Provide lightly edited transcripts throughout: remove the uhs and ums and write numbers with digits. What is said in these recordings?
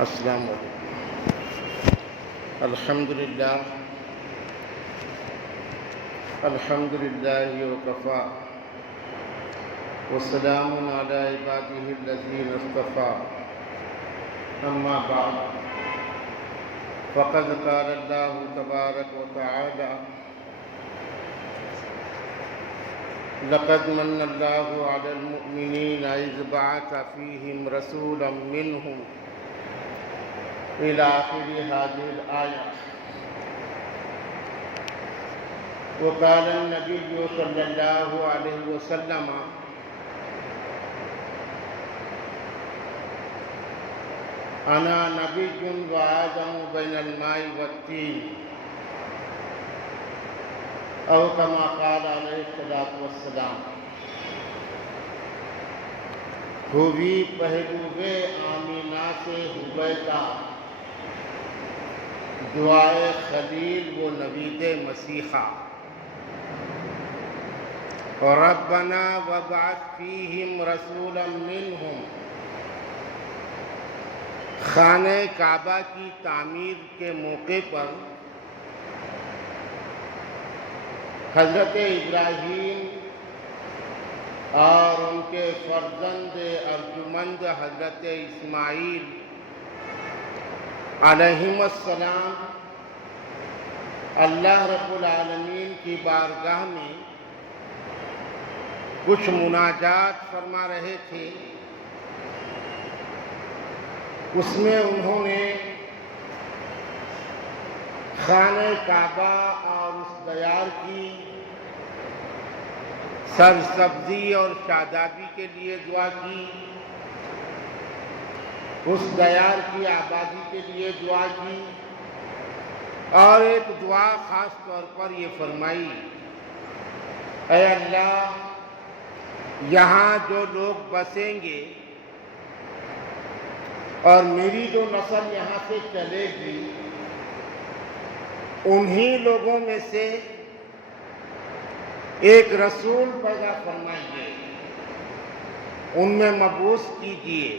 السلام علیکم۔ الحمدللہ وکفیٰ وسلام علی عبادہ الذین اصطفیٰ، اما بعد فقد قال اللہ تبارک وتعالی لقد من اللہ علی المؤمنین اذ بعث فیہم رسولا منہم إلى آخر هذه الآية. وقال النبي صلى الله عليه وسلم أنا نبي وآدم بين الماء والطين، أو كما قال عليه الصلاة والسلام. ہوئی پہلوے آمینہ سے حبیدہ، دعائے خلیل و نوید مسیحا. ربنا وابعث فیہم رسولا منہم. خانہ کعبہ کی تعمیر کے موقع پر حضرت ابراہیم اور ان کے فرزند ارجمند حضرت اسماعیل علیہم السلام اللہ رب العالمین کی بارگاہ میں کچھ مناجات فرما رہے تھے. اس میں انہوں نے خانہ کعبہ اور اس دیار کی سرسبزی اور شادابی کے لیے دعا کی، اس دیار کی آبادی کے لیے دعا کی، اور ایک دعا خاص طور پر یہ فرمائی، اے اللہ یہاں جو لوگ بسیں گے اور میری جو نسل یہاں سے چلے گی، انہی لوگوں میں سے ایک رسول پیدا فرمائیے، ان میں مبعوث کیجیے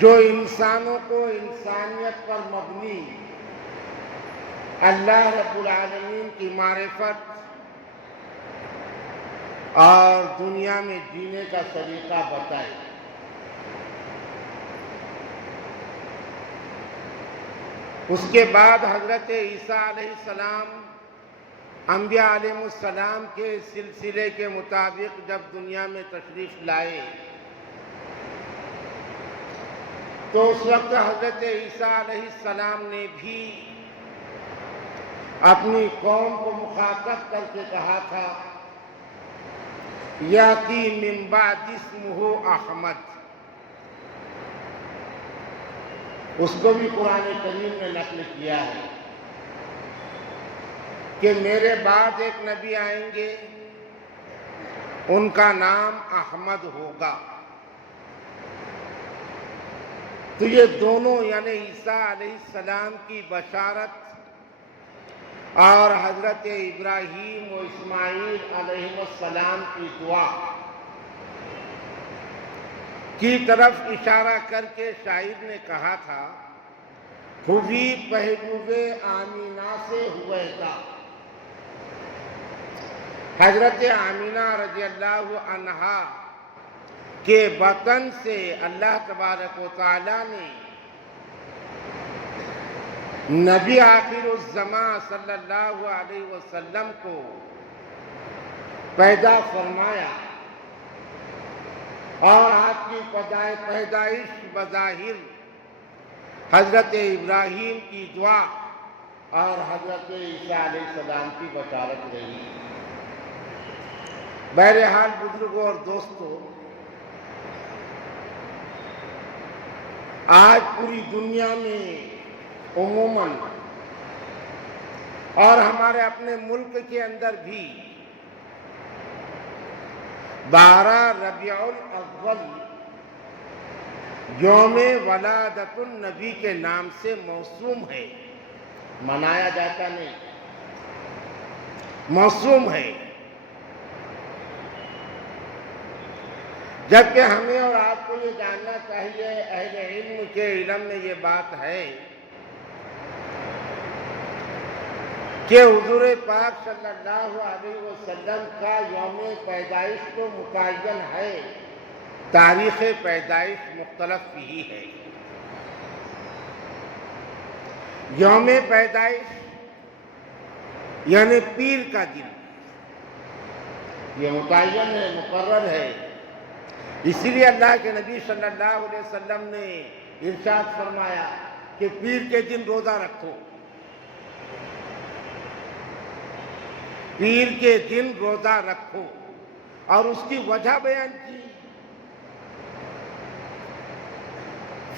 جو انسانوں کو انسانیت پر مبنی اللہ رب العالمین کی معرفت اور دنیا میں جینے کا طریقہ بتائے. اس کے بعد حضرت عیسیٰ علیہ السلام انبیاء علیہ السلام کے سلسلے کے مطابق جب دنیا میں تشریف لائے تو اس وقت حضرت عیسیٰ علیہ السلام نے بھی اپنی قوم کو مخاطب کر کے کہا تھا، یاتی من بعد اسمہ احمد. اس کو بھی قرآن کریم نے نقل کیا ہے کہ میرے بعد ایک نبی آئیں گے، ان کا نام احمد ہوگا. تو یہ دونوں یعنی عیسیٰ علیہ السلام کی بشارت اور حضرت ابراہیم و اسماعیل علیہ السلام کی دعا کی طرف اشارہ کر کے شاعر نے کہا تھا، ہوئی پہلوے آمینہ سے حبیدہ. حضرت آمینہ رضی اللہ عنہا کے بطن سے اللہ تبارک و تعالی نے نبی آخر الزمان صلی اللہ علیہ وسلم کو پیدا فرمایا، اور آپ کی پیدائش بظاہر حضرت ابراہیم کی دعا اور حضرت عیسیٰ علیہ السلام کی بشارت رہی. بہرحال بزرگوں اور دوستوں، آج پوری دنیا میں عموماً اور ہمارے اپنے ملک کے اندر بھی 12 ربیع الاول یوم ولادت النبی کے نام سے موسوم ہے، منایا جاتا نہیں، موسوم ہے. جبکہ ہمیں اور آپ کو یہ جاننا چاہیے، اہل علم کے علم میں یہ بات ہے کہ حضور پاک صلی اللہ علیہ وسلم کا یوم پیدائش تو متعین ہے، تاریخ پیدائش مختلف ہی ہے۔ یوم پیدائش یعنی پیر کا دن یہ متعین ہے، مقرر ہے۔ اسی لیے اللہ کے نبی صلی اللہ علیہ وسلم نے ارشاد فرمایا کہ پیر کے دن روزہ رکھو، پیر کے دن روزہ رکھو، اور اس کی وجہ بیان کی،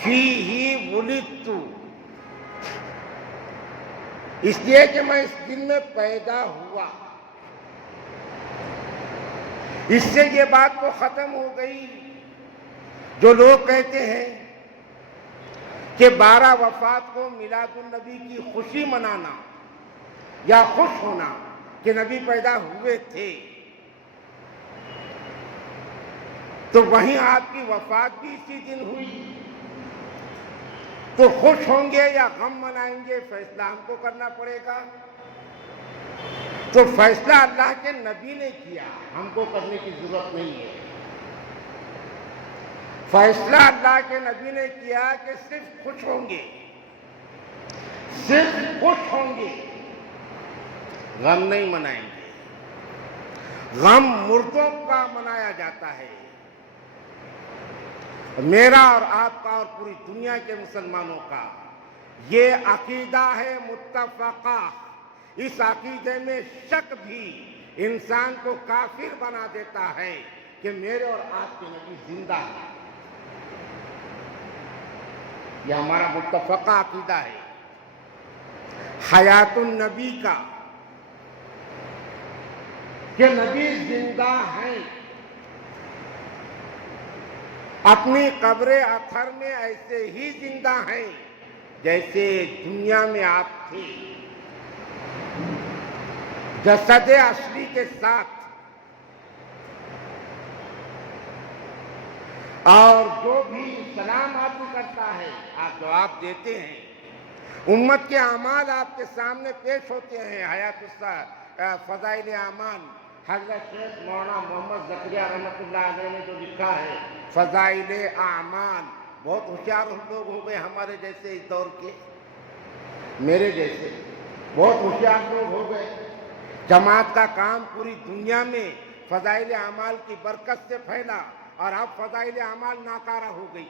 فیہ ولدت، اس لیے کہ میں اس دن میں پیدا ہوا۔ اس سے یہ بات تو ختم ہو گئی جو لوگ کہتے ہیں کہ 12 وفات کو میلاد النبی کی خوشی منانا یا خوش ہونا کہ نبی پیدا ہوئے تھے، تو وہیں آپ کی وفات بھی اسی دن ہوئی، تو خوش ہوں گے یا غم منائیں گے فیصلہ ہم کو کرنا پڑے گا۔ تو فیصلہ اللہ کے نبی نے کیا، ہم کو کرنے کی ضرورت نہیں ہے۔ فیصلہ اللہ کے نبی نے کیا کہ صرف خوش ہوں گے، صرف خوش ہوں گے، غم نہیں منائیں گے۔ غم مردوں کا منایا جاتا ہے۔ میرا اور آپ کا اور پوری دنیا کے مسلمانوں کا یہ عقیدہ ہے متفقہ۔ اس عقیدے میں شک بھی انسان کو کافر بنا دیتا ہے کہ میرے اور آپ کے نبی زندہ ہیں۔ یہ ہمارا متفقہ عقیدہ ہے حیات النبی کا، کہ نبی زندہ ہیں، اپنی قبر اطہر میں ایسے ہی زندہ ہیں جیسے دنیا میں آپ تھے، جسد اصلی کے ساتھ۔ اور جو بھی سلام آپ کو کرتا ہے آپ جواب دیتے ہیں، امت کے اعمال آپ کے سامنے پیش ہوتے ہیں۔ حیات فضائل اعمال حضرت شیخ مولانا محمد زکریا رحمۃ اللہ علیہ نے جو لکھا ہے، فضائل اعمال، بہت ہوشیار لوگ ہو گئے ہمارے جیسے اس دور کے، میرے جیسے بہت ہوشیار لوگ ہو گئے۔ جماعت کا کام پوری دنیا میں فضائل اعمال کی برکت سے پھیلا، اور اب فضائل اعمال ناکارہ ہو گئی،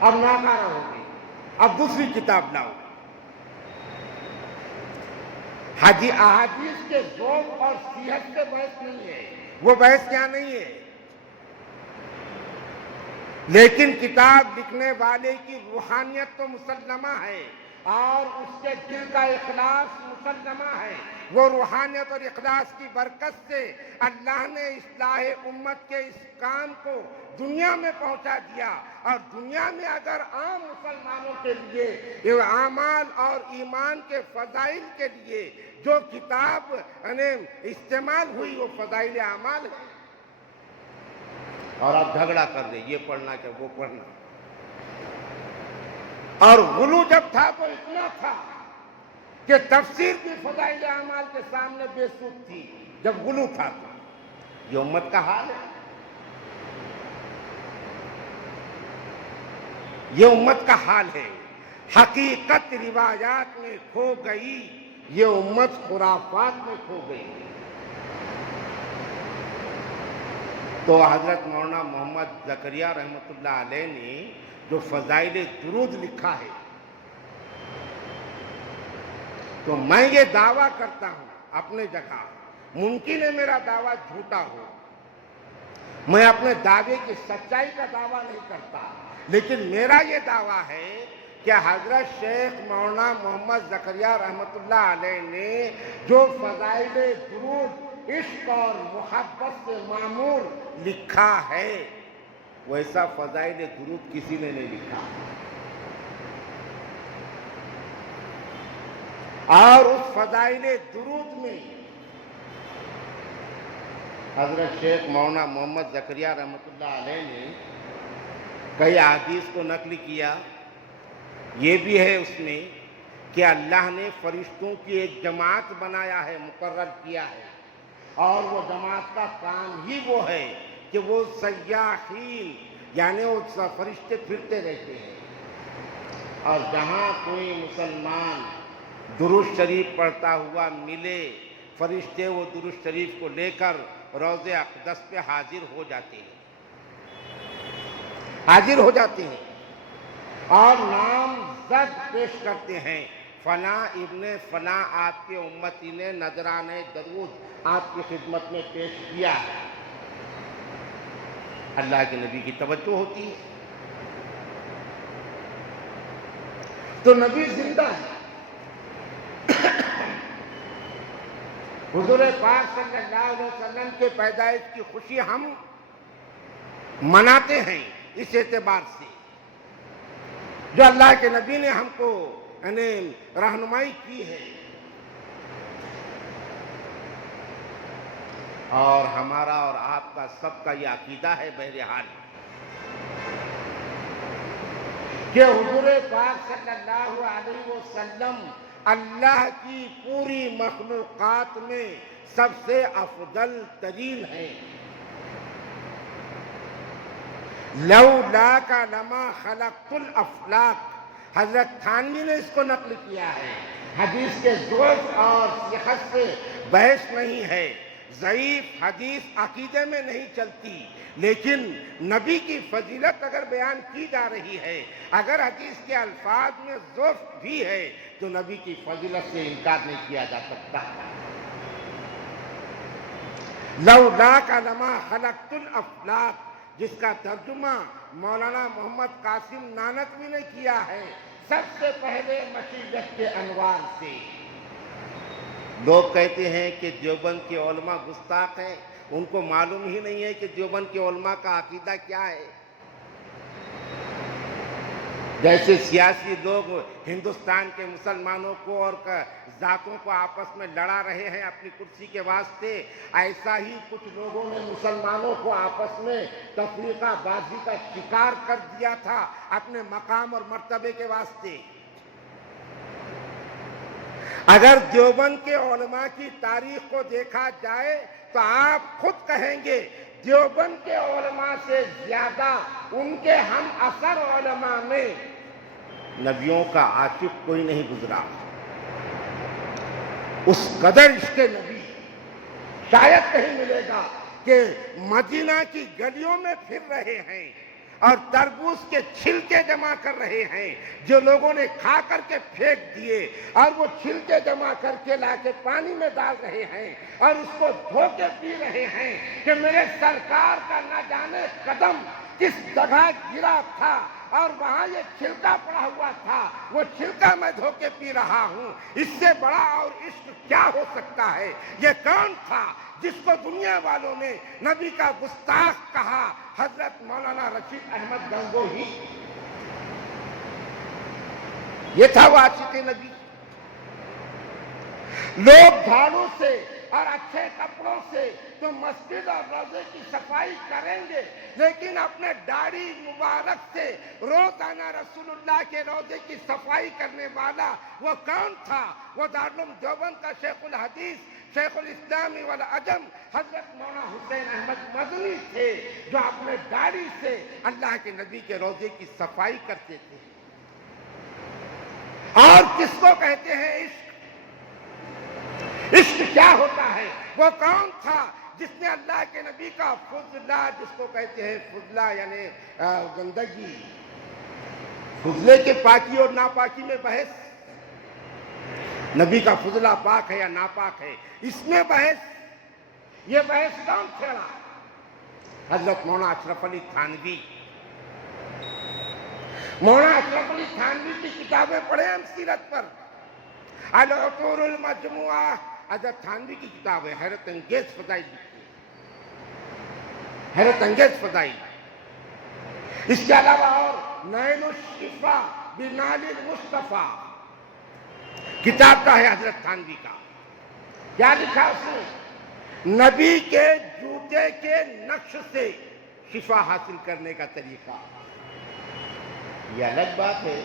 اب ناکارہ ہو گئی، اب دوسری کتاب لاؤ۔ احادیث کے ذوق اور صحت سے بحث نہیں ہے، وہ بحث کیا نہیں ہے، لیکن کتاب لکھنے والے کی روحانیت تو مسلمہ ہے، اور اس کے دل کا اخلاص مسلمہ ہے۔ وہ روحانیت اور اخلاص کی برکت سے اللہ نے اصلاح امت کے اس کام کو دنیا میں پہنچا دیا، اور دنیا میں اگر عام مسلمانوں کے لیے اعمال اور ایمان کے فضائل کے لیے جو کتاب استعمال ہوئی وہ فضائل اعمال ہے، اور آپ جھگڑا کر دیں یہ پڑھنا کہ وہ پڑھنا۔ اور غلو جب تھا تو اتنا تھا کہ تفسیر بھی فضائل اعمال کے سامنے بے سود تھی، جب غلو تھا تو یہ امت کا حال ہے، یہ امت کا حال ہے۔ حقیقت روایات میں کھو گئی، یہ امت خرافات میں کھو گئی۔ تو حضرت مولانا محمد زکریا رحمۃ اللہ علیہ نے جو فضائل درود لکھا ہے، تو میں یہ دعویٰ کرتا ہوں اپنے جگہ، ممکن ہے میرا دعویٰ جھوٹا ہو، میں اپنے دعوے کی سچائی کا دعویٰ نہیں کرتا، لیکن میرا یہ دعویٰ ہے کہ حضرت شیخ مولانا محمد زکریا رحمۃ اللہ علیہ نے جو فضائل درود عشق اور محبت سے معمور لکھا ہے، ویسا فضائل درود کسی نے نہیں لکھا، اور اس فضائل درود میں حضرت شیخ مولانا محمد زکریا رحمۃ اللہ علیہ نے کئی احادیث کو نقل کیا. یہ بھی ہے اس میں کہ اللہ نے فرشتوں کی ایک جماعت بنایا ہے، مقرر کیا ہے، اور وہ جماعت کا کام ہی وہ ہے کہ وہ سیاحین یعنی وہ فرشتے پھرتے رہتے ہیں، اور جہاں کوئی مسلمان درود شریف پڑھتا ہوا ملے، فرشتے وہ درود شریف کو لے کر روضہ اقدس پہ حاضر ہو جاتے ہیں، اور نام زد پیش کرتے ہیں، فلاں ابن فلاں آپ کے امتی نے نذرانے درود آپ کی خدمت میں پیش کیا ہے. اللہ کے نبی کی توجہ ہوتی ہے تو نبی زندہ ہے. حضور پاک صلی اللہ علیہ وسلم کے پیدائش کی خوشی ہم مناتے ہیں اس اعتبار سے جو اللہ کے نبی نے ہم کو رہنمائی کی ہے. اور ہمارا اور آپ کا سب کا یہ عقیدہ ہے بہرحال کہ حضور پاک صلی اللہ علیہ وسلم اللہ کی پوری مخلوقات میں سب سے افضل ترین ہے. لولاک لما خلقت الافلاک، حضرت تھانوی نے اس کو نقل کیا ہے. حدیث کے ضعف اور صحت سے بحث نہیں ہے، ضعیف حدیث عقیدے میں نہیں چلتی، لیکن نبی کی فضیلت اگر بیان کی جا رہی ہے، اگر حدیث کے الفاظ میں ضعف بھی ہے تو نبی کی فضیلت سے انکار نہیں کیا جا سکتا. لولاک لما خلقت الافلاک، جس کا ترجمہ مولانا محمد قاسم نانوی نے کیا ہے، سب سے پہلے مشیت کے انوار سے. لوگ کہتے ہیں کہ دیوبند کے علماء گستاخ ہیں، ان کو معلوم ہی نہیں ہے کہ دیوبند کے علماء کا عقیدہ کیا ہے. جیسے سیاسی لوگ ہندوستان کے مسلمانوں کو اور ذاتوں کو آپس میں لڑا رہے ہیں اپنی کرسی کے واسطے، ایسا ہی کچھ لوگوں نے مسلمانوں کو آپس میں تفریقہ بازی کا شکار کر دیا تھا اپنے مقام اور مرتبے کے واسطے. اگر دیوبند کے علماء کی تاریخ کو دیکھا جائے تو آپ خود کہیں گے دیوبند کے علماء سے زیادہ ان کے ہم اثر علماء میں نبیوں کا عاشق کوئی نہیں گزرا. اس قدر عشق نبی شاید کہیں ملے گا کہ مدینہ کی گلیوں میں پھر رہے ہیں اور تربوز کے چھلکے جمع کر رہے ہیں جو لوگوں نے کھا کر کے پھینک دیے، اور وہ چھلکے جمع کر کے لا کے پانی میں ڈال رہے ہیں اور اس کو دھو کے پی رہے ہیں کہ میرے سرکار کا نہ جانے قدم کس جگہ گرا تھا اور وہاں یہ چھلکا پڑا ہوا تھا، وہ چھلکا میں دھو کے پی رہا ہوں. اس سے بڑا اور عشق کیا ہو سکتا ہے؟ یہ کون تھا جس کو دنیا والوں نے نبی کا گستاخ کہا؟ حضرت مولانا رشید احمد گنگوہی. یہ تھا وہ عاشق نبی. لوگ جھاڑو سے اور اچھے کپڑوں سے تو مسجد اور روزے کی صفائی کریں گے، لیکن اپنے داڑھی مبارک سے روزانہ رسول اللہ کے روزے کی صفائی کرنے والا وہ کون تھا؟ وہ دارالعلوم دیوبند کا شیخ الحدیث، شیخ الاسلام والعجم حضرت مولانا حسین احمد مدنی تھے، جو اپنے داڑھی سے اللہ کے نبی کے روزے کی صفائی کرتے تھے. اور کس کو کہتے ہیں عشق؟ عشق کیا ہوتا ہے؟ وہ کون تھا جس نے اللہ کے نبی کا فضلہ، جس کو کہتے ہیں فضلہ یعنی گندگی، فضلے کے پاکی اور ناپاکی میں بحث، نبی کا فضلہ پاک ہے یا ناپاک ہے، اس میں بحث. یہ بحث کون چھیڑا؟ حضرت مولانا اشرف علی تھانوی. مولانا اشرف علی تھانوی کی کتابیں پڑھیں ہم سیرت پر. العطور المجموعہ حضرت تھانوی کی کتاب ہے، حیرت انگیز فضائل لکھی ہے، حیرت انگیز فضائل. اس کے علاوہ اور نیل الشفا بنال المصطفیٰ کتاب کا ہے حضرت تھانوی کا. کیا لکھا اس نے؟ نبی کے جوتے کے نقش سے شفا حاصل کرنے کا طریقہ. یہ الگ بات ہے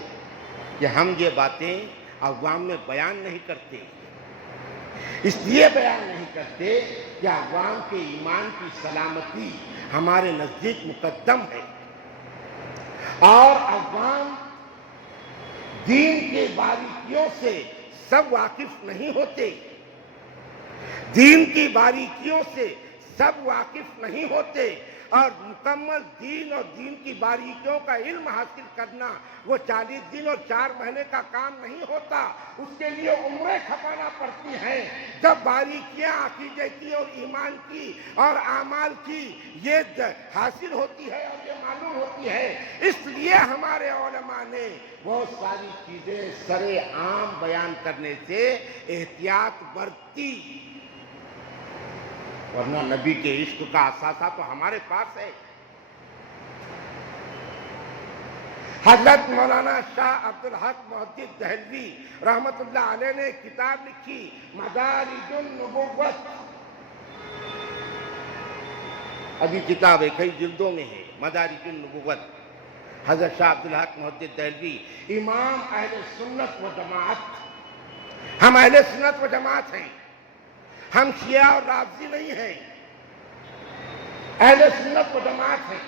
کہ ہم یہ باتیں عوام میں بیان نہیں کرتے. اس لیے بیان نہیں کرتے کہ عوام کے ایمان کی سلامتی ہمارے نزدیک مقدم ہے، اور عوام دین کے باریکیوں سے سب واقف نہیں ہوتے. دین کی باریکیوں سے سب واقف نہیں ہوتے، اور مکمل دین اور دین کی باریکیوں کا علم حاصل کرنا وہ 40 دن اور 4 مہینے کا کام نہیں ہوتا. اس کے لیے عمریں کھپانا پڑتی ہیں. جب باریکیاں عقیدے کی اور ایمان کی اور اعمال کی یہ حاصل ہوتی ہے اور یہ معلوم ہوتی ہے، اس لیے ہمارے علماء نے بہت ساری چیزیں سر عام بیان کرنے سے احتیاط برتی. ورنہ نبی کے عشق کا اثاثہ تو ہمارے پاس ہے. حضرت مولانا شاہ عبدالحق محدث دہلوی رحمت اللہ علیہ نے کتاب لکھی مدارج النبوت. ابھی کتاب ہے، کئی جلدوں میں ہے، مدارج النبوت. حضرت شاہ عبدالحق محدث دہلوی امام اہل سنت و جماعت. ہم اہل سنت و جماعت ہیں، ہم شیعہ اور رافضی نہیں ہیں، اہل سنت و جماعت ہیں.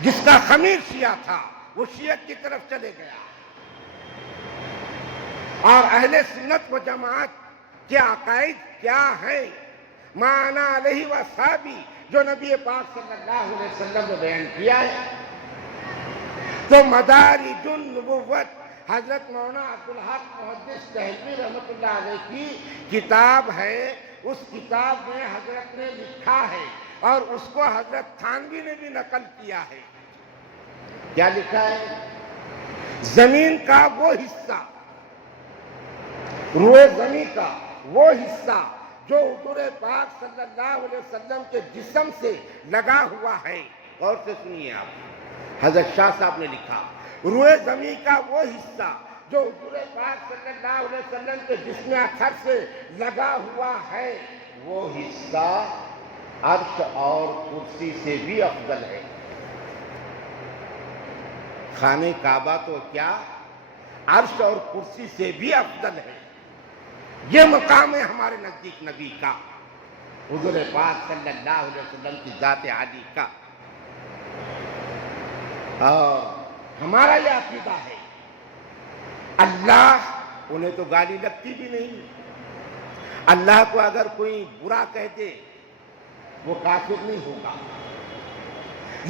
جس کا خمیر شیعہ تھا وہ شیعت کی طرف چلے گیا، اور اہل سنت و جماعت کے عقائد کیا ہیں؟ ما انا علیہ واصحابی، جو نبی پاک صلی اللہ علیہ وسلم نے بیان کیا ہے. تو مدارج النبوت حضرت مولانا عبدالحق محدث دہلوی رحمت اللہ علیہ کی کتاب ہے. اس کتاب میں حضرت نے لکھا ہے، اور اس کو حضرت تھانوی نے بھی نقل کیا ہے. کیا لکھا ہے؟ زمین کا وہ حصہ، روئے زمین کا وہ حصہ جو حضور پاک صلی اللہ علیہ وسلم کے جسم سے لگا ہوا ہے. غور سے سنیے آپ، حضرت شاہ صاحب نے لکھا روئے زمین کا وہ حصہ جو حضور پاک صلی اللہ علیہ وسلم کے جسم اطہر سے لگا ہوا ہے، وہ حصہ عرش اور کرسی سے بھی افضل ہے. خانہ کعبہ تو کیا، عرش اور کرسی سے بھی افضل ہے. یہ مقام ہے ہمارے نزدیک نبی کا، حضور پاک صلی اللہ علیہ وسلم کی ذات عالی کا. اور ہمارا یہ عقیدہ ہے، اللہ، انہیں تو گالی لگتی بھی نہیں. اللہ کو اگر کوئی برا کہہ دے وہ کافر نہیں ہوگا،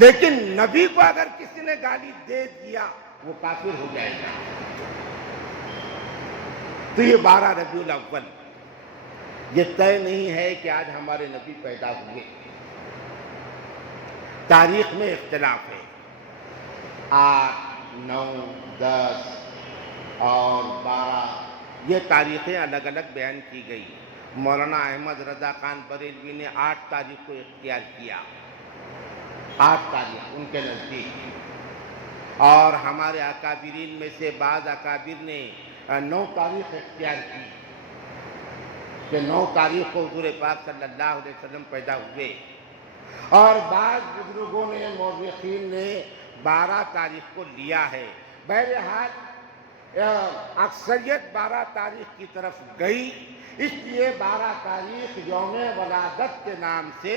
لیکن نبی کو اگر کسی نے گالی دے دیا وہ کافر ہو جائے گا. تو یہ 12 ربیع الاول یہ طے نہیں ہے کہ آج ہمارے نبی پیدا ہوئے. تاریخ میں اختلاف ہے، 8، 9، 10 اور 12 یہ تاریخیں الگ الگ بیان کی گئی. مولانا احمد رضا خان بریلوی نے 8 تاریخ کو اختیار کیا، 8 تاریخ ان کے نزدیک. اور ہمارے اکابرین میں سے بعض اکابر نے 9 تاریخ اختیار کی کہ 9 تاریخ کو حضور پاک صلی اللہ علیہ وسلم پیدا ہوئے. اور بعض بزرگوں نے، مورخین نے 12 تاریخ کو لیا ہے. بہرحال اکثریت 12 تاریخ کی طرف گئی، اس لیے 12 تاریخ یوم ولادت کے نام سے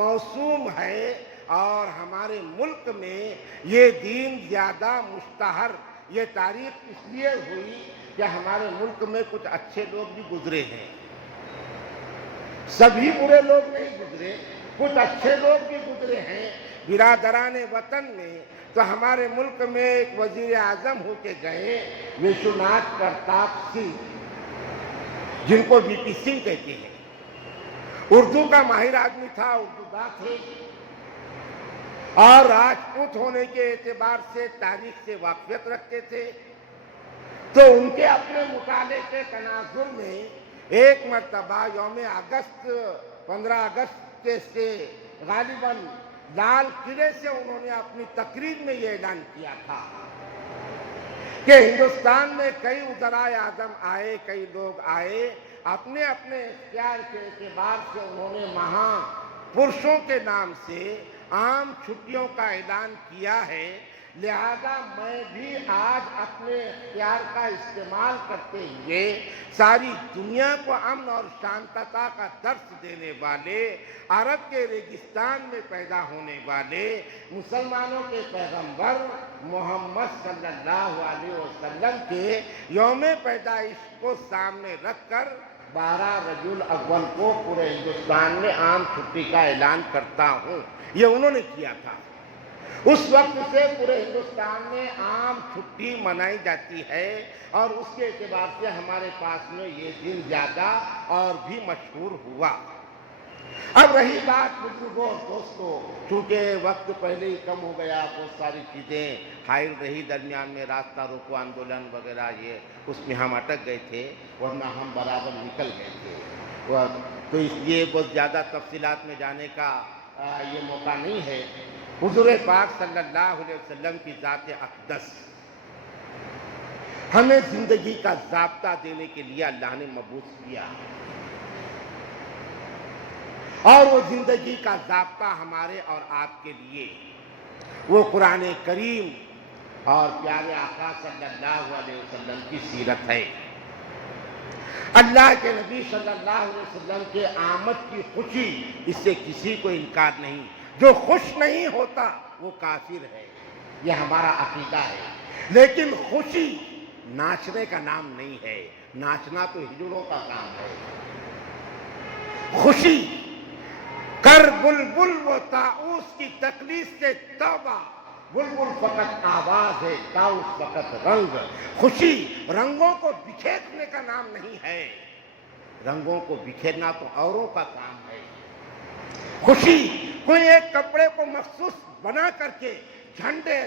موسوم ہے. اور ہمارے ملک میں یہ دین زیادہ مشتہر، یہ تاریخ اس لیے ہوئی کہ ہمارے ملک میں کچھ اچھے لوگ بھی گزرے ہیں. سبھی برے لوگ نہیں گزرے، کچھ اچھے لوگ بھی گزرے ہیں. برادران وطن میں تو ہمارے ملک میں ایک وزیر اعظم ہو کے گئے وشوناتھ پرتاپ سنگھ، جن کو وی پی سنگھ کہتے ہیں. اردو کا ماہر آدمی تھا، اردو داں تھے، اور راجپوت ہونے کے اعتبار سے تاریخ سے واقفیت رکھتے تھے. تو ان کے اپنے مطالعے کے تناظر میں ایک مرتبہ یوم اگست 15 اگست سے غالباً لال قلعے سے انہوں نے اپنی تقریر میں یہ اعلان کیا تھا کہ ہندوستان میں کئی وزرائے اعظم آئے، کئی لوگ آئے، اپنے اپنے اختیار کے اعتبار سے انہوں نے مہا پرشوں کے نام سے عام چھٹیوں کا اعلان کیا ہے، لہذا میں بھی آج اپنے اختیار کا استعمال کرتے ہوئے ساری دنیا کو امن اور شانتتا کا درس دینے والے، عرب کے ریگستان میں پیدا ہونے والے مسلمانوں کے پیغمبر محمد صلی اللہ علیہ وسلم کے یوم پیدائش کو سامنے رکھ کر 12 ربیع الاول کو پورے ہندوستان میں عام چھٹی کا اعلان کرتا ہوں۔ یہ انہوں نے کیا تھا۔ اس وقت سے پورے ہندوستان میں عام چھٹی منائی جاتی ہے اور اس کے اعتبار سے ہمارے پاس میں یہ دن زیادہ اور بھی مشہور ہوا۔ اب رہی بات بزرگوں اور دوستوں، چونکہ وقت پہلے ہی کم ہو گیا، بہت ساری چیزیں حائل رہی درمیان میں، راستہ روکو آندولن وغیرہ، یہ اس میں ہم اٹک گئے تھے، ورنہ ہم برابر نکل گئے تھے، تو اس لیے بہت زیادہ تفصیلات میں جانے کا یہ موقع نہیں ہے۔ حضور پاک صلی اللہ علیہ وسلم کی ذات اقدس ہمیں زندگی کا ضابطہ دینے کے لیے اللہ نے مبعوث کیا، اور وہ زندگی کا ضابطہ ہمارے اور آپ کے لیے وہ قرآن کریم اور پیارے آقا صلی اللہ علیہ وسلم کی سیرت ہے۔ اللہ کے نبی صلی اللہ علیہ وسلم کے آمد کی خوشی، اس سے کسی کو انکار نہیں، جو خوش نہیں ہوتا وہ کافر ہے، یہ ہمارا عقیدہ ہے۔ لیکن خوشی ناچنے کا نام نہیں ہے، ناچنا تو ہجڑوں کا کام ہے۔ خوشی کر بلبل و طاؤس کی تکلیف سے توبہ، بلبل فقط آواز ہے، طاؤس فقط رنگ۔ خوشی رنگوں کو بکھیرنے کا نام نہیں ہے، رنگوں کو بکھیرنا تو اوروں کا کام ہے۔ خوشی کوئی ایک کپڑے کو مخصوص بنا کر کے جھنڈے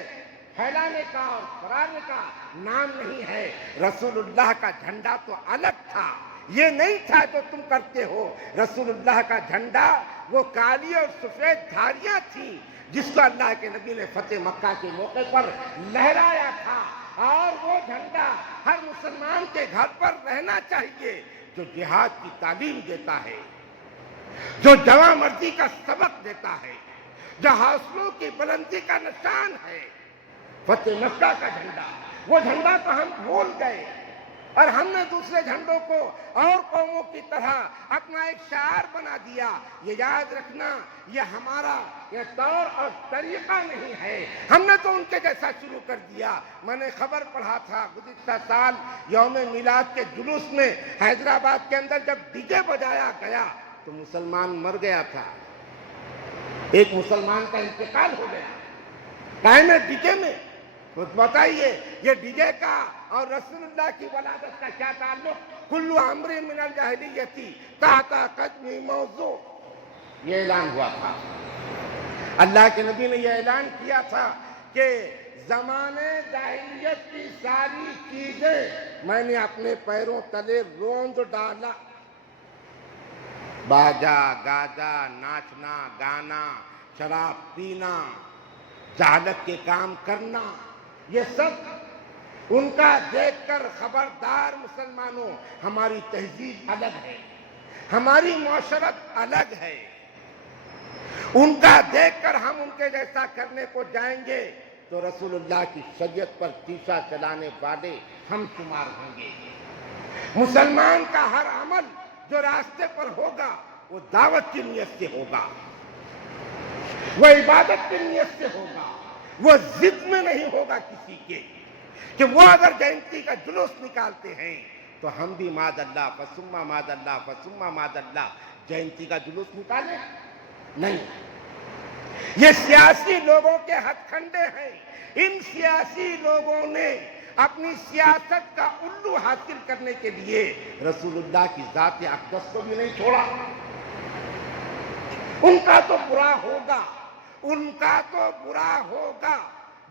پھیلانے کا اور پھہرانے کا نام نہیں ہے۔ رسول اللہ کا جھنڈا تو الگ تھا، یہ نہیں تھا جو تم کرتے ہو۔ رسول اللہ کا جھنڈا وہ کالی اور سفید دھاریاں تھیں جس کو اللہ کے نبی نے فتح مکہ کے موقع پر لہرایا تھا، اور وہ جھنڈا ہر مسلمان کے گھر پر رہنا چاہیے جو جہاد کی تعلیم دیتا ہے، جو جواں مردی کا سبق دیتا ہے، جو حوصلوں کی بلندی کا نشان ہے۔ فتح مکہ کا جھنڈا، وہ جھنڈا تو ہم بھول گئے، اور ہم نے دوسرے جھنڈوں کو اور قوموں کی طرح اپنا ایک شعار بنا دیا۔ یہ یاد رکھنا، یہ ہمارا یہ طور اور طریقہ نہیں ہے، ہم نے تو ان کے جیسا شروع کر دیا۔ میں نے خبر پڑھا تھا گزشتہ سال یوم میلاد کے جلوس میں حیدرآباد کے اندر جب ڈی جے بجایا گیا تو مسلمان مر گیا تھا، ایک مسلمان کا انتقال ہو گیا ٹائم ڈی جے میں۔ بتائیے یہ ڈی جے کا اور رسول اللہ کی ولادت کا کیا تعلق؟ کل امر من الجاہلیت تحت قدمی موضوع، یہ اعلان ہوا تھا۔ اللہ کے نبی نے یہ اعلان کیا تھا کہ زمانے جاہلیت کی ساری چیزیں میں نے اپنے پیروں تلے روند ڈالا۔ باجا گاجا، ناچنا گانا، شراب پینا، جہالت کے کام کرنا، یہ سب ان کا دیکھ کر خبردار مسلمانوں، ہماری تہذیب الگ ہے، ہماری معاشرت الگ ہے، ان کا دیکھ کر ہم ان کے جیسا کرنے کو جائیں گے تو رسول اللہ کی شریعت پر تیشا چلانے والے ہم شمار ہوں گے۔ مسلمان کا ہر عمل جو راستے پر ہوگا وہ دعوت کی نیت سے ہوگا، وہ عبادت کی نیت سے ہوگا، وہ ضد میں نہیں ہوگا کسی کے کہ وہ اگر جینتی کا جلوس نکالتے ہیں تو ہم بھی ماد اللہ فثم ماد اللہ فثم ماد اللہ جینتی کا جلوس نکالیں؟ نہیں، یہ سیاسی لوگوں کے ہتھ کنڈے ہیں۔ ان سیاسی لوگوں نے اپنی سیاست کا الو حاصل کرنے کے لیے رسول اللہ کی ذات اقدس کو بھی نہیں چھوڑا۔ ان کا تو برا ہوگا، ان کا تو برا ہوگا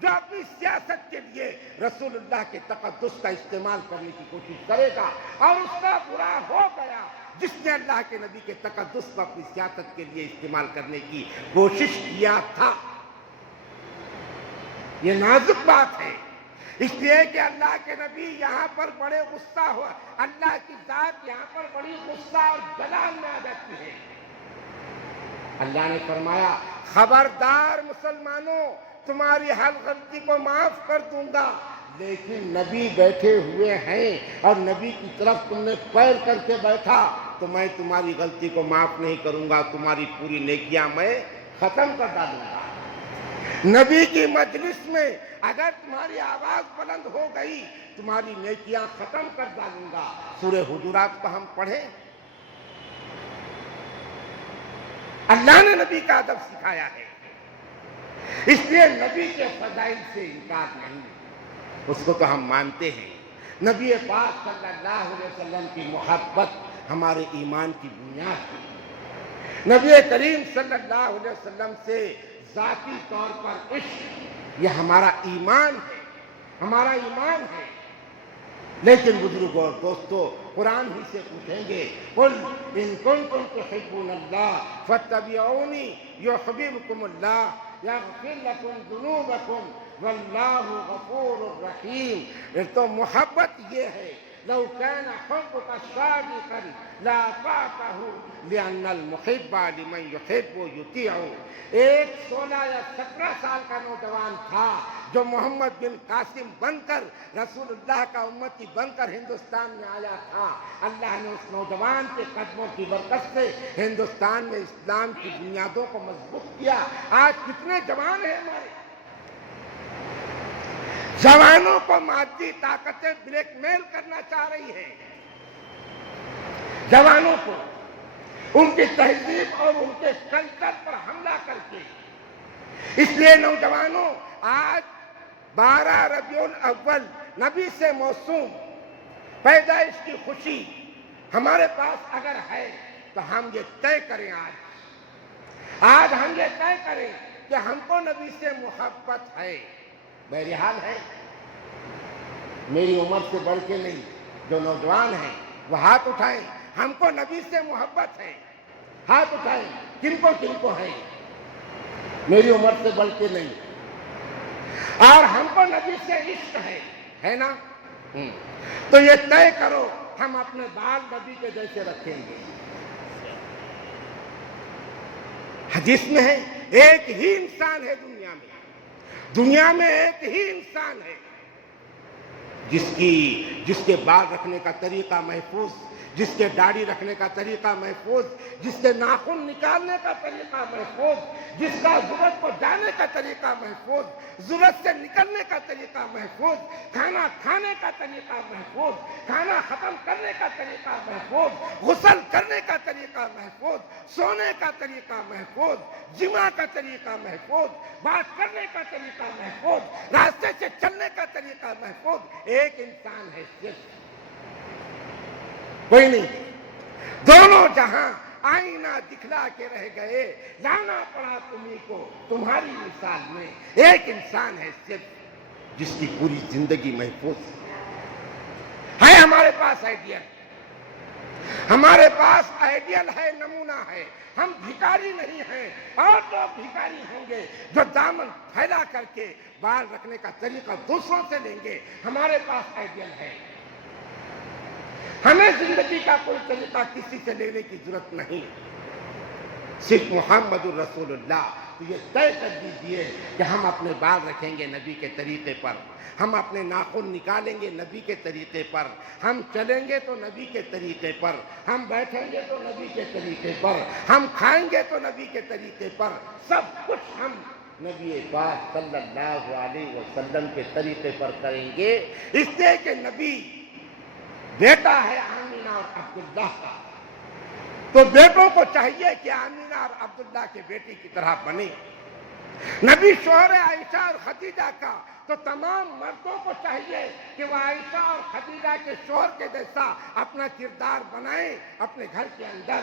جو اپنی سیاست کے لیے رسول اللہ کے تقدس کا استعمال کرنے کی کوشش کرے گا، اور اس کا برا ہو گیا جس نے اللہ کے نبی کے تقدس کو اپنی سیاست کے لیے استعمال کرنے کی کوشش کیا تھا۔ یہ نازک بات ہے، اس لیے کہ اللہ کے نبی یہاں پر بڑے غصہ ہوا، اللہ کی ذات یہاں پر بڑی غصہ اور جلال میں آ جاتی ہے۔ اللہ نے فرمایا خبردار مسلمانوں، تمہاری ہر غلطی کو معاف کر دوں گا، لیکن نبی بیٹھے ہوئے ہیں اور نبی کی طرف تم نے پیر کر کے بیٹھا تو میں تمہاری غلطی کو معاف نہیں کروں گا، تمہاری پوری نیکیاں میں ختم کر ڈالوں گا۔ نبی کی مجلس میں اگر تمہاری آواز بلند ہو گئی تمہاری نیکیاں ختم کر ڈالوں گا۔ سورہ حجرات کو ہم پڑھیں، اللہ نے نبی کا ادب سکھایا ہے، اس لیے نبی کے فضائل سے انکار نہیں، اس کو تو ہم مانتے ہیں۔ نبی پاک صلی اللہ علیہ وسلم کی محبت ہمارے ایمان کی بنیاد ہے۔ نبی کریم صلی اللہ علیہ وسلم سے ذاتی طور پر عشق یہ ہمارا ایمان ہے، ہمارا ایمان ہے۔ لیکن بزرگوں اور دوستو، قرآن ہی سے پوچھیں گے قل ان کنتم تحبون اللہ فاتبعونی یحببکم اللہ یغفر لکم ذنوبکم واللہ غفور الرحیم۔ تو محبت یہ ہے، لو كان حبك صادقا لاطعته لأن المحب لمن يحب يطيع۔ ایک 16 یا 17 سال کا نوجوان تھا جو محمد بن قاسم بن کر رسول اللہ کا امتی بن کر ہندوستان میں آیا تھا۔ اللہ نے اس نوجوان کے قدموں کی برکت سے ہندوستان میں اسلام کی بنیادوں کو مضبوط کیا۔ آج کتنے جوان ہیں ہمارے، جوانوں کو مادی طاقتیں بلیک میل کرنا چاہ رہی ہیں، جوانوں کو ان کی تہذیب اور ان کے کلچر پر حملہ کر کے۔ اس لیے نوجوانوں، آج 12 ربیع الاول نبی سے موسوم پیدائش کی خوشی ہمارے پاس اگر ہے تو ہم یہ طے کریں، آج ہم یہ طے کریں کہ ہم کو نبی سے محبت ہے۔ بہرحال ہے، میری عمر سے بڑھ کے نہیں، جو نوجوان ہیں وہ ہاتھ اٹھائیں، ہم کو نبی سے محبت ہے، ہاتھ اٹھائیں، کن کو ہے، میری عمر سے بڑھ کے نہیں، اور ہم کو نبی سے عشق ہے نا؟ تو یہ طے کرو ہم اپنے بال نبی کے جیسے رکھیں گے۔ حدیث میں ہے ایک ہی انسان ہے دنیا میں ایک ہی انسان ہے جس کے بال رکھنے کا طریقہ محفوظ، جس کے داڑھی رکھنے کا طریقہ محفوظ، جس کے ناخن نکالنے کا طریقہ محفوظ، جس کا ضرورت کو جانے کا طریقہ محفوظ، ضرورت سے نکلنے کا طریقہ محفوظ، کھانا کھانے کا طریقہ محفوظ، کھانا ختم کرنے کا طریقہ محفوظ، غسل کرنے کا طریقہ محفوظ، سونے کا طریقہ محفوظ، جمع کا طریقہ محفوظ، بات کرنے کا طریقہ محفوظ، راستے سے چلنے کا طریقہ محفوظ۔ ایک انسان ہے، صرف کوئی نہیں۔ دونوں جہاں آئینہ دکھلا کے رہ گئے، لانا پڑا تمہیں کو تمہاری مثال میں۔ ایک انسان ہے صرف جس کی پوری زندگی محفوظ ہے۔ ہمارے پاس آئیڈیل، ہمارے پاس آئیڈیل ہے، نمونہ ہے۔ ہم بھکاری نہیں ہیں، اور لوگ بھکاری ہوں گے جو دامن پھیلا کر کے بال رکھنے کا طریقہ دوسروں سے لیں گے۔ ہمارے پاس آئیڈیل ہے، ہمیں زندگی کا کوئی طریقہ کسی سے لینے کی ضرورت نہیں، صرف محمد الرسول اللہ۔ تو یہ طے کر دیجئے کہ ہم اپنے بال رکھیں گے نبی کے طریقے پر، ہم اپنے ناخن نکالیں گے نبی کے طریقے پر، ہم چلیں گے تو نبی کے طریقے پر، ہم بیٹھیں گے تو نبی کے طریقے پر، ہم کھائیں گے تو نبی کے طریقے پر، سب کچھ ہم نبی پاک صلی اللہ علیہ وسلم کے طریقے پر کریں گے۔ اس لیے کہ نبی بیٹا ہے آمینہ اور عبداللہ کا، تو بیٹوں کو چاہیے کہ آمینہ اور عبداللہ کے بیٹی کی طرح بنے۔ نبی شوہر عائشہ اور خدیجہ کا، تو تمام مردوں کو چاہیے کہ وہ عائشہ اور خدیجہ کے شوہر کے جیسا اپنا کردار بنائیں اپنے گھر کے اندر۔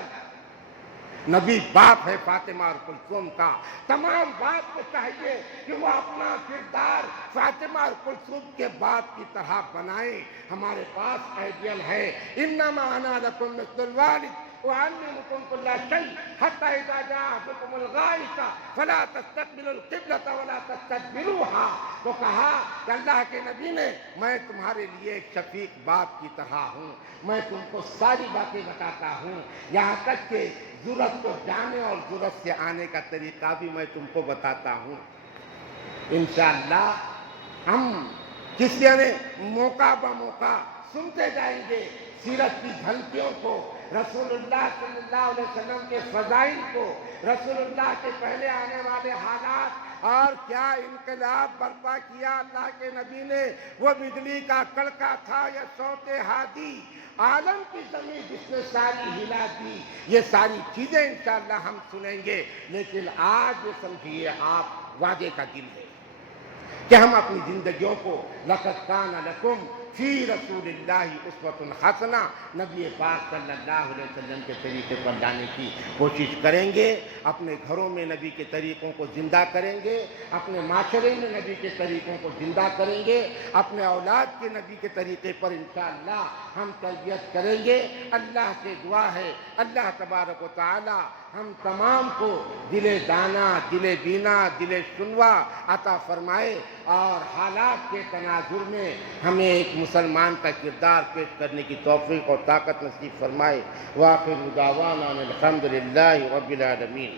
نبی باپ ہے فاطمہ اور کلثوم کا، تمام باپ کو چاہیے کہ وہ اپنا کردار فاطمہ اور کلثوم کے باپ کی طرح بنائیں۔ ہمارے پاس آئیڈیل ہے، انما انا لکم مثل الوالد وأعلمكم كل شيء حتى إذا جاء أحدكم الغائط فلا تستقبلوا القبلة ولا تستدبروها. تو کہا کہ اللہ کے نبی نے میں تمہارے لیے ایک شفیق باپ کی طرح ہوں، میں تم کو ساری باتیں بتاتا ہوں، یہاں تک کہ ضرورت کو جانے اور ضرورت سے آنے کا طریقہ بھی میں تم کو بتاتا ہوں. انشاءاللہ ہم کسی نے موقع بموقع سنتے جائیں گے سیرت کی جھلکیوں کو، رسول اللہ صلی اللہ علیہ وسلم کے فضائل کو، رسول اللہ کے پہلے آنے والے حالات، اور کیا انقلاب برپا کیا اللہ کے نبی نے. وہ بجلی کا کڑکا تھا یا صوت ہادی، عالم کی زمین جس نے ساری ہلا دی. یہ ساری چیزیں انشاءاللہ ہم سنیں گے. لیکن آج یہ سمجھیے آپ وعدے کا دن ہے کہ ہم اپنی زندگیوں کو لقد کان لکم فی رسول اللہ اسوۃ حسنہ، نبی پاک صلی اللہ علیہ وسلم کے طریقے پر لانے کی کوشش کریں گے. اپنے گھروں میں نبی کے طریقوں کو زندہ کریں گے، اپنے معاشرے میں نبی کے طریقوں کو زندہ کریں گے، اپنے اولاد کے نبی کے طریقے پر انشاءاللہ ہم تربیت کریں گے. اللہ سے دعا ہے اللہ تبارک و تعالی ہم تمام کو دل دانا، دل بینا، دل سنوا عطا فرمائے، اور حالات کے تناظر میں ہمیں ایک مسلمان کا کردار پیش کرنے کی توفیق اور طاقت نصیب فرمائے. وآخر دعوانا الحمد للہ رب العالمین.